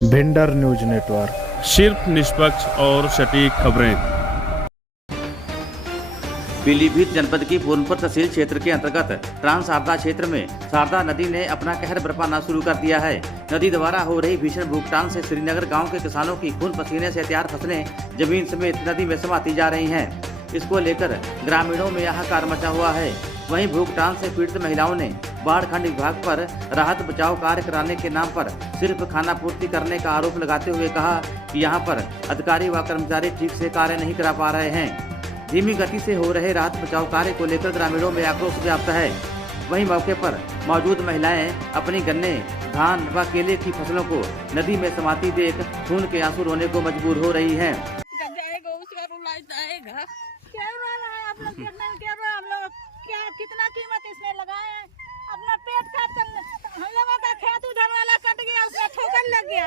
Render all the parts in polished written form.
Bhinder news network, सिर्फ निष्पक्ष और सटीक खबरें। पीलीभीत जनपद की पूर्णपुर तहसील क्षेत्र के अंतर्गत ट्रांस शारदा क्षेत्र में शारदा नदी ने अपना कहर बरपाना शुरू कर दिया है। नदी द्वारा हो रही भीषण भूकटान से श्रीनगर गांव के किसानों की खून पसीने से तैयार फसलें जमीन समेत नदी में समाती जा रही हैं। इसको लेकर ग्रामीणों में हाहाकार मचा हुआ है। वहीं भूकटान से पीड़ित महिलाओं ने बाढ़ खंड विभाग पर राहत बचाव कार्य कराने के नाम पर सिर्फ खाना पूर्ति करने का आरोप लगाते हुए कहा कि यहां पर अधिकारी व कर्मचारी ठीक से कार्य नहीं करा पा रहे हैं। धीमी गति से हो रहे राहत बचाव कार्य को लेकर ग्रामीणों में आक्रोश व्याप्त है। वहीं मौके पर मौजूद महिलाएं अपनी गन्ने, धान व केले की फसलों को नदी में समाती देख खून के आंसू रोने को मजबूर हो रही हैं। क्या कितना कीमत इसमें लगाए हैं, अपना पेट काट कर हम लोगों का खेत उधर वाला कट गया, उसमें ठोकर लग गया।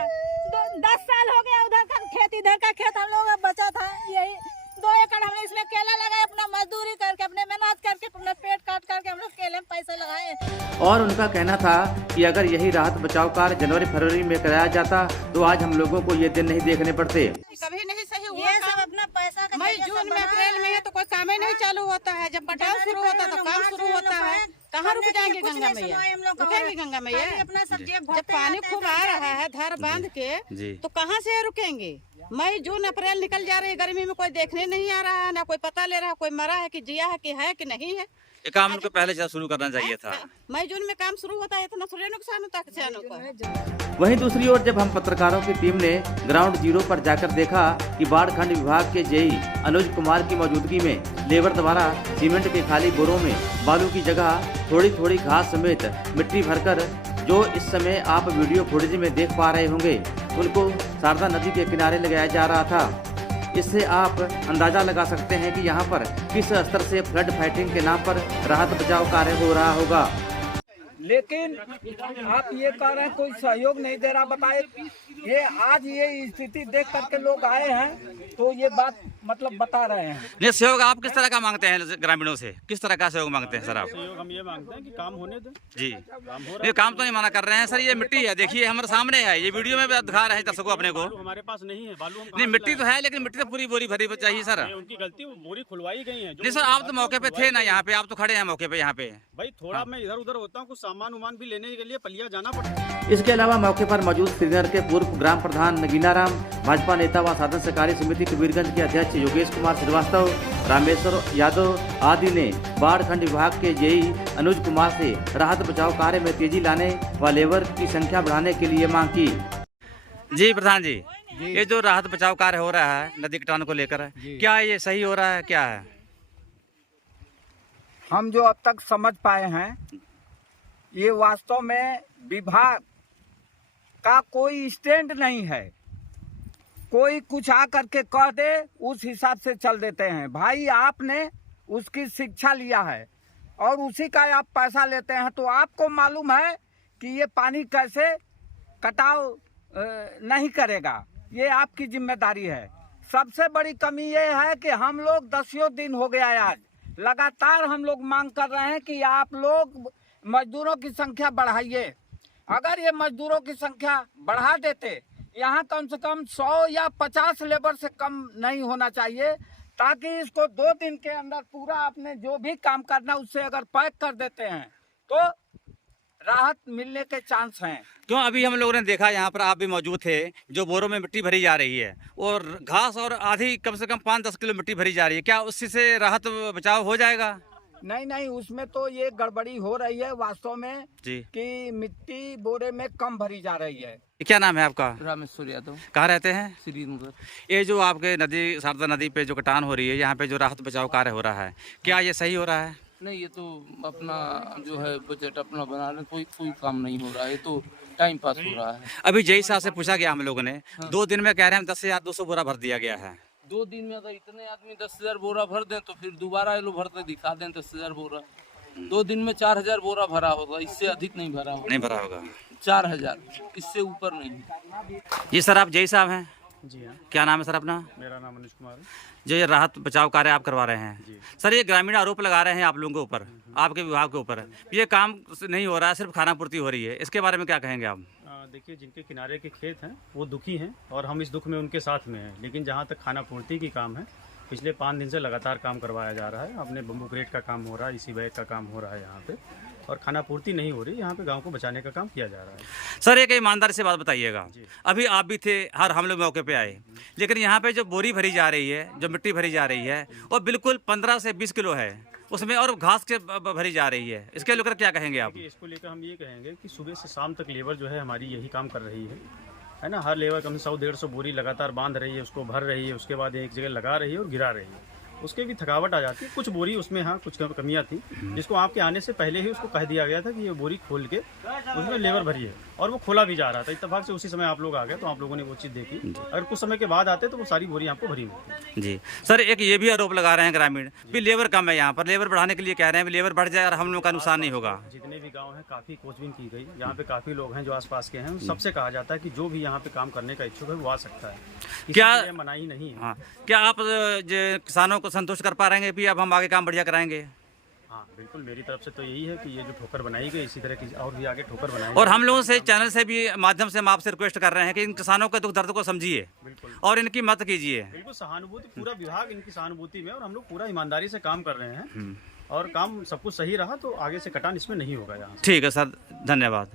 10 साल हो गया उधर का खेत, इधर का खेत हम लोगों का बचा था। यही 2 एकड़ हमने इसमें केला लगाए, अपना मजदूरी करके अपने मेहनत करके अपना पेट काट करके हम लोग केले में पैसे लगाए। और उनका कहना था कि अगर यही राहत बचाव कार्य जनवरी-फरवरी में कराया जाता तो आज हम लोगों को ये दिन नहीं देखने पड़ते। कभी नहीं सही हुआ, ये सब अपना पैसा का मई जून में अप्रैल में है तो कोई काम ही नहीं चालू होता है। जब कटाव शुरू होता है तो काम शुरू होता है। कहाँ रुक जाएंगे गंगा मैया, रुकेंगे गंगा मैया? अपना सब्जी जब पानी खूब आ रहा है धार बांध के तो कहाँ से रुकेंगे? मई जून अप्रैल निकल जा रही है, गर्मी में कोई देखने नहीं आ रहा है, ना कोई पता ले रहा है कोई मरा है कि जिया है कि नहीं है। ये काम उनको पहले से शुरू करना चाहिए था। मई जून में काम शुरू होता है, इतना थोड़े नुकसान होता है किसानों को। वहीं दूसरी ओर जब हम पत्रकारों की टीम ने ग्राउंड जीरो पर जाकर देखा कि बाढ़ खंड विभाग के जेई अनुज कुमार की मौजूदगी में लेबर द्वारा सीमेंट के खाली बोरों में बालू की जगह थोड़ी थोड़ी घास समेत मिट्टी भरकर, जो इस समय आप वीडियो फुटेज में देख पा रहे होंगे, उनको शारदा नदी के किनारे लगाया जा रहा था। इससे आप अंदाजा लगा सकते हैं कि यहाँ पर किस स्तर से फ्लड फाइटिंग के नाम पर राहत बचाव कार्य हो रहा होगा। लेकिन आप ये कह रहे हैं कोई सहयोग नहीं दे रहा। बताए ये आज ये स्थिति देख करके लोग आए हैं तो ये बात मतलब बता रहे हैं। ये सहयोग आप किस तरह का मांगते हैं ग्रामीणों से? किस तरह का सहयोग मांगते हैं सर आप? सहयोग हम ये मांगते हैं कि काम होने दें। जी, ये काम तो नहीं माना कर रहे हैं सर। ये मिट्टी है, देखिए हमारे सामने है, ये वीडियो में दिखा रहे हैं दर्शकों अपने को। हमारे पास नहीं है बालू, नहीं मिट्टी तो है लेकिन मिट्टी तो पूरी बोरी भरी चाहिए सर। उनकी गलती, वो बोरी खुलवाई गई है। नहीं सर, आप तो मौके पे थे ना, यहाँ पे आप तो खड़े हैं मौके पे यहाँ पे। भाई थोड़ा मैं इधर उधर होता हूँ, कुछ सामान उमान भी लेने के लिए पलिया जाना पड़ता है। इसके अलावा मौके पर मौजूद श्रीनगर के पूर्व ग्राम प्रधान नगीना राम, भाजपा नेता व साधन सहकारी समिति कबीरगंज के अध्यक्ष योगेश कुमार श्रीवास्तव, रामेश्वर यादव आदि ने बाढ़ खंड विभाग के जेई अनुज कुमार से राहत बचाव कार्य में तेजी लाने व लेबर की संख्या बढ़ाने के लिए मांग की। जी प्रधान जी, ये जो राहत बचाव कार्य हो रहा है नदी कटान को लेकर, क्या ये सही हो रहा है, क्या है? हम जो अब तक समझ पाए हैं, ये वास्तव में विभाग का कोई स्टैंड नहीं है। कोई कुछ आ करके कह दे उस हिसाब से चल देते हैं। भाई आपने उसकी शिक्षा लिया है और उसी का आप पैसा लेते हैं तो आपको मालूम है कि ये पानी कैसे कटाव नहीं करेगा। ये आपकी जिम्मेदारी है। सबसे बड़ी कमी ये है कि हम लोग 10 दिन हो गया है, आज लगातार हम लोग मांग कर रहे हैं कि आप लोग मजदूरों की संख्या बढ़ाइए। अगर ये मजदूरों की संख्या बढ़ा देते, यहाँ कम से कम 100 या 50 लेबर से कम नहीं होना चाहिए, ताकि इसको 2 दिन के अंदर पूरा आपने जो भी काम करना उससे अगर पैक कर देते हैं तो राहत मिलने के चांस हैं। क्यों अभी हम लोगों ने देखा, यहाँ पर आप भी मौजूद थे, जो बोरों में मिट्टी भरी जा रही है और घास और आधी कम से कम 5-10 किलो मिट्टी भरी जा रही है, क्या उससे से राहत बचाव हो जाएगा? नहीं, उसमें तो ये गड़बड़ी हो रही है वास्तव में जी, कि मिट्टी बोरे में कम भरी जा रही है। क्या नाम है आपका? रामेश्वर यादव। कहाँ रहते हैं? श्रीनगर। ये जो आपके नदी शारदा नदी पे जो कटान हो रही है, यहाँ पे जो राहत बचाव कार्य हो रहा है, क्या ये सही हो रहा है? नहीं, ये तो अपना जो है बजट अपना बना रहे, कोई काम नहीं हो रहा है, तो टाइम पास हो रहा है। अभी जेई साहब से पूछा गया हम लोगों ने, 2 दिन में कह रहे हैं 10,200 बोरा भर दिया गया है। 2 दिन में अगर इतने आदमी 10,000 बोरा भर दें तो फिर दोबारा ये लोग भरते दिखा दें 10,000 बोरा। 2 दिन में 4,000 बोरा भरा होगा, इससे अधिक नहीं भरा होगा। नहीं भरा होगा 4,000, इससे ऊपर नहीं। जी सर, आप जेई साहब हैं? जी हाँ, क्या नाम है सर अपना? मेरा नाम अनुज कुमार है। जो ये राहत बचाव कार्य आप करवा रहे हैं सर, ये ग्रामीण आरोप लगा रहे हैं आप लोगों के ऊपर, आपके विभाग के ऊपर, ये काम नहीं हो रहा है, सिर्फ खाना पूर्ति हो रही है, इसके बारे में क्या कहेंगे आप? देखिए, जिनके किनारे के खेत हैं वो दुखी हैं और हम इस दुख में उनके साथ में हैं। लेकिन जहाँ तक खाना पूर्ति की काम है, पिछले 5 दिन से लगातार काम करवाया जा रहा है। अपने बम्बू क्रेट का काम हो रहा है, इसी बैग का काम हो रहा है यहाँ पे, और खाना पूर्ति नहीं हो रही। यहाँ पे गांव को बचाने का काम किया जा रहा है। सर एक ईमानदारी से बात बताइएगा, अभी आप भी थे, हर हम लोग मौके पे आए, लेकिन यहाँ पे जो बोरी भरी जा रही है, जो मिट्टी भरी जा रही है, वो बिल्कुल 15 से 20 किलो है उसमें, और घास के भरी जा रही है। इसके लेकर क्या कहेंगे आप? इसको लेकर हम ये कहेंगे कि सुबह से शाम तक लेबर जो है हमारी यही काम कर रही है ना। हर लेबर कम से 100-150 बोरी लगातार बांध रही है, उसको भर रही है, उसके बाद एक जगह लगा रही है और गिरा रही है। उसके भी थकावट आ जाती है। कुछ बोरी उसमें हाँ कुछ कमियां थी, जिसको आपके आने से पहले ही उसको कह दिया गया था कि ये बोरी खोल के उसमें लेबर भरी है, और वो खोला भी जा रहा था। इत्तेफाक से उसी समय आप लोग आ गए तो आप लोगों ने वो चीज़ देखी। अगर कुछ समय के बाद आते तो वो सारी बोरी आपको भरी मिलती। जी सर, एक ये भी आरोप लगा रहे हैं ग्रामीण भी लेबर कम है यहाँ पर, लेबर बढ़ाने के लिए कह रहे हैं लेबर बढ़ जाए और हम लोग का नुकसान नहीं होगा। जितने भी गाँव हैं काफ़ी खोजबीन की गई, यहाँ पे काफ़ी लोग हैं जो आसपास के हैं, सबसे कहा जाता है कि जो भी यहाँ पे काम करने का इच्छुक है वो आ सकता है। क्या मनाही नहीं है। हाँ, क्या आप किसानों को संतुष्ट कर पा रहे हैं भी अब हम आगे काम बढ़िया कराएंगे? हाँ बिल्कुल, मेरी तरफ से तो यही है कि ये जो ठोकर बनाई गई इसी तरह की और भी आगे ठोकर बनाई। और हम लोगों से चैनल से भी माध्यम से हम आपसे रिक्वेस्ट कर रहे हैं कि इन किसानों के दुख दर्द को समझिए और इनकी मदद कीजिए। बिल्कुल, सहानुभूति, पूरा विभाग इनकी सहानुभूति में, और हम लोग पूरा ईमानदारी से काम कर रहे हैं, और काम सब कुछ सही रहा तो आगे से कटान इसमें नहीं होगा यहाँ। ठीक है सर, धन्यवाद।